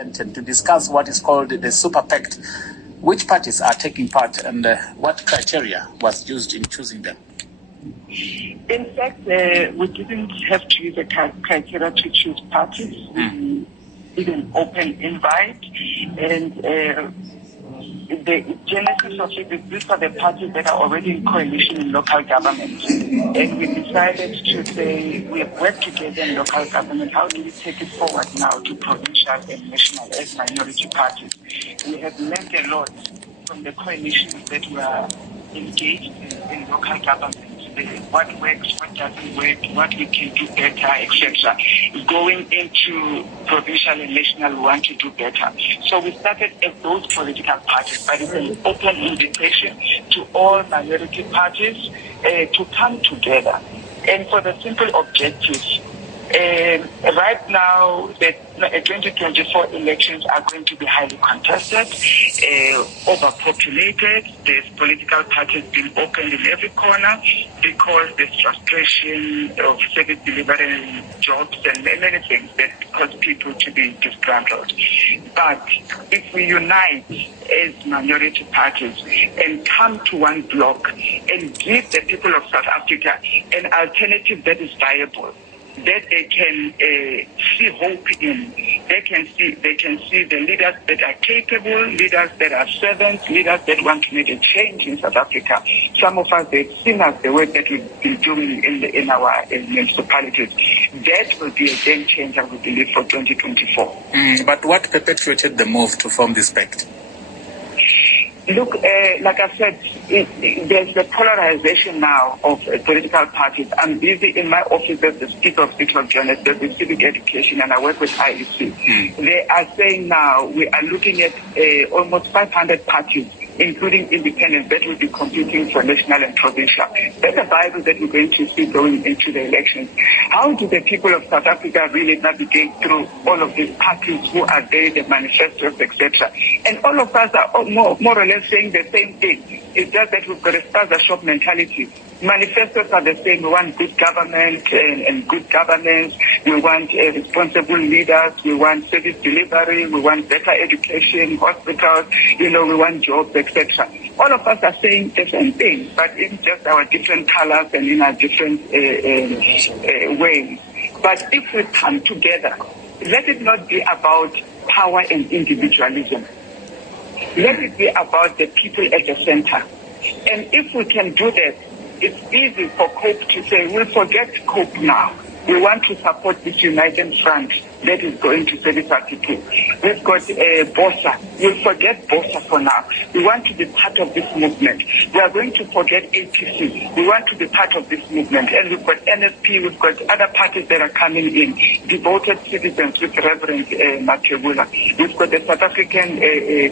And to discuss what is called the Super Pact, which parties are taking part and what criteria was used in choosing them? In fact, we didn't have to use a criteria to choose parties. We did an open invite, and the genesis of it is these are the parties that are already in coalition in local government. And we decided to say we have worked together in local government. How do we take it forward now to provincial and national as minority parties? We have learned a lot from the coalitions that were engaged in local government. What works, what doesn't work, what we can do better, etc. Going into provincial and national, we want to do better. So we started as those political parties, but it's an open invitation to all minority parties to come together. And for the simple objectives, right now, the 2024 elections are going to be highly contested, overpopulated. There's political parties being opened in every corner because there's frustration of service delivery jobs and many things that cause people to be disgruntled. But if we unite as minority parties and come to one block and give the people of South Africa an alternative that is viable, that they can see hope in. They can see the leaders that are capable, leaders that are servants, leaders that want to make a change in South Africa. Some of us, they've seen us the work that we've been doing in our municipalities. That will be a game changer, we believe, for 2024. But what perpetuated the move to form this pact? Look, like I said, there's the polarization now of political parties. I'm busy in my office as the Speaker of Cllr Johannesburg with civic education, and I work with IEC. They are saying now we are looking at almost 500 parties, including independents, that will be competing for national and provincial. That's a Bible that we're going to see going into the elections. How do the people of South Africa really navigate through all of these parties who are there, the manifestos, etc.? And all of us are more or less saying the same thing. It's just that we've got a stars shop mentality. Manifestos are the same. We want good government and good governance. We want responsible leaders. We want service delivery. We want better education, hospitals. We want jobs, etc. All of us are saying the same thing, but in just our different colors and in our different ways. But if we come together, let it not be about power and individualism. Let it be about the people at the center. And if we can do that, it's easy for COPE to say, we'll forget COPE now. We want to support this united front that is going to service our people. We've got BOSA. We'll forget BOSA for now. We want to be part of this movement. We are going to forget APC. We want to be part of this movement. And we've got NFP. We've got other parties that are coming in. Devoted citizens with Reverend Makhubele. We've got the South African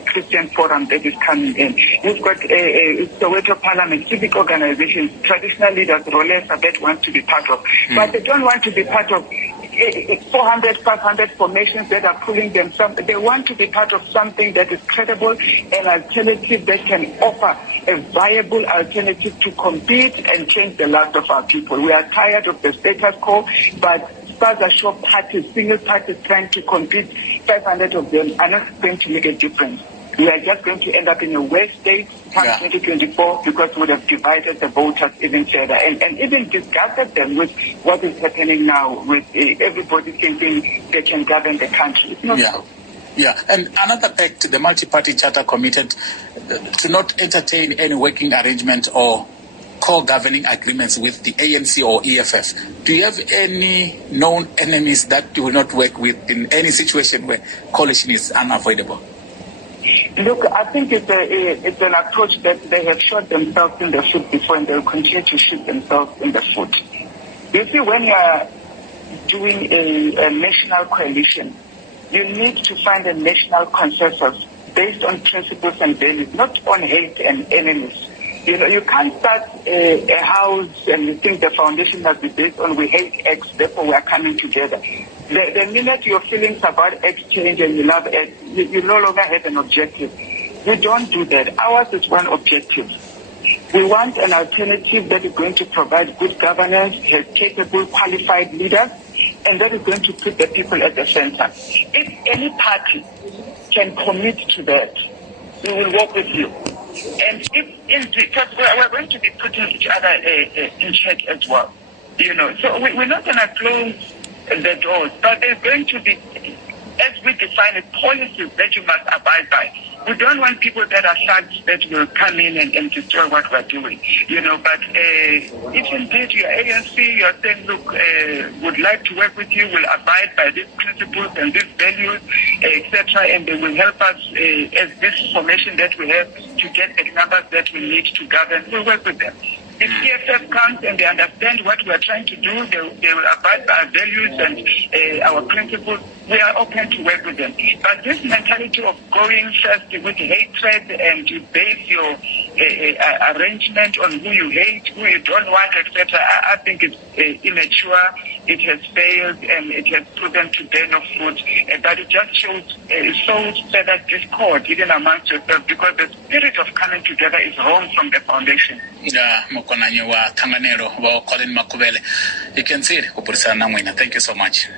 Christian Forum that is coming in. We've got Soweto Parliament, civic organizations, traditional leaders, Rolesa, that want to be part of. But they don't want to be part of 400, 500 formations that are pulling themselves. They want to be part of something that is credible, an alternative that can offer a viable alternative to compete and change the lives of our people. We are tired of the status quo, but stars are short parties, single parties trying to compete. 500 of them are not going to make a difference. We are just going to end up in a worse state come 2024 because we would have divided the voters even further and even disgusted them with what is happening now with everybody thinking they can govern the country. It's not so. Yeah, and another pact, the multi-party charter committed to not entertain any working arrangement or co-governing agreements with the ANC or EFF. Do you have any known enemies that you will not work with in any situation where coalition is unavoidable? Look, I think it's an approach that they have shot themselves in the foot before, and they'll continue to shoot themselves in the foot. You see, when you are doing a national coalition, you need to find a national consensus based on principles and values, not on hate and enemies. You can't start a house and you think the foundation must be based on we hate X, therefore we are coming together. The minute your feelings about X change and you love X, you no longer have an objective. We don't do that. Ours is one objective. We want an alternative that is going to provide good governance, has capable, qualified leaders, and that is going to put the people at the center. If any party can commit to that, we will work with you. And because we're going to be putting each other in check as well, So we're not going to close the doors, but there's going to be, as we define it, policies that you must abide by. We don't want people that are thugs that will come in and destroy what we're doing, But if indeed your ANC, you're saying, look, would like to work with you, will abide by these principles and these values, etc., and they will help us as this formation that we have to get the numbers that we need to govern, we'll work with them. If EFF comes and they understand what we are trying to do, they will abide by our values and our principles, we are open to work with them. But this mentality of going first with hatred and you base your arrangement on who you hate, who you don't want, etc., I think it's immature, it has failed, and it has proven to bear no fruit. But it just sows further discord even amongst yourselves, because the spirit of coming together is wrong from the foundation. Yeah, Mokonanyi wa Tanganero wa Colleen Makhubele. You can see it. Thank you so much.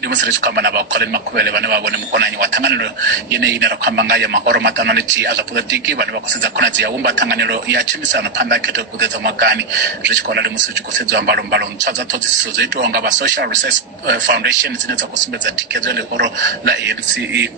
Demonstration kamba na ba Colleen Makhubele bana ba bone Mokonanyi wa Tanganero yene ina rakamba ngaya mahoro matano neti ala politiki bana ba kusenza kuna ya umba Tanganero ya chimisana panda keto kudeza magani rechikola demonstration kusenza mbalo ntsaza tozi sizo ito nga ba Social Research Foundation zineza kusimbeza tikezo le horo la ANC